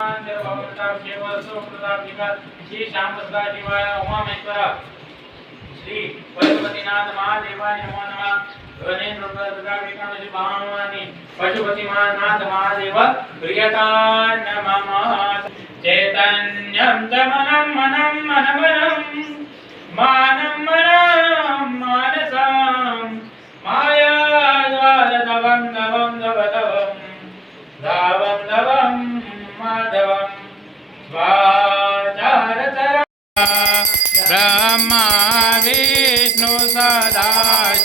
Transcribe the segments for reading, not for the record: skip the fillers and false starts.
श्री श्याम प्रसाद शिवाय उमामेश्वर श्री पशुपतिनाथ महादेवाय नमो नमः गणेन्द्र दुर्गाविकामि भावानि पशुपतिनाथ महादेव प्रियताय नमः चैतन्यं दमनं मनं मनमनं मानं मनं मानसं मायाद्वार दवं दवं दवदवं दावं दवं माधवं स्वाचारचरं ब्रह्मा विष्णु सदा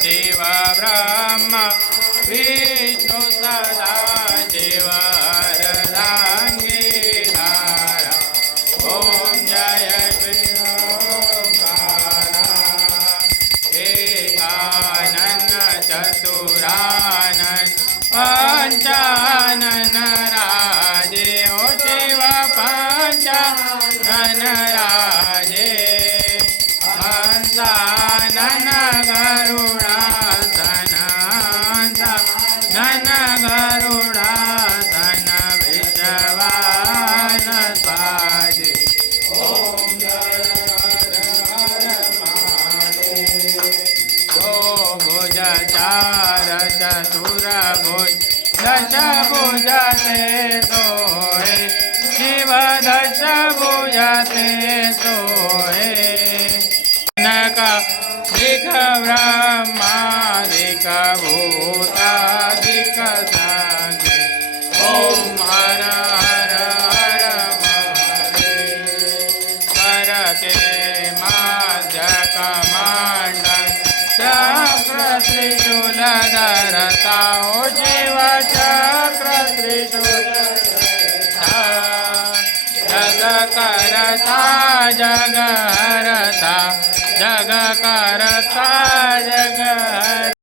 शिव ब्रह्मा विष्णु सदा शिव हरदांगीधारा ओम जय श्री ओंकारा एकानन चतुरानन पंचानन राजे ओ शिव पंचानन राजे हंसानन गरुडासन हंसानन गरुडासन विश्वान स्वाजे ओम जय हर हर महादेव दो भुज चार चतुर भुज दश भुज ते सोए शिव दश भुज ते सोए दिख ब्रह्मादिक भूतादिक संगे ओम हर हर हर महादेव कर के मध्य कमंडल चक्र त्रिशूल धरता ओ शिव चक्र त्रिशूल जग करता जग हरता जग करता जग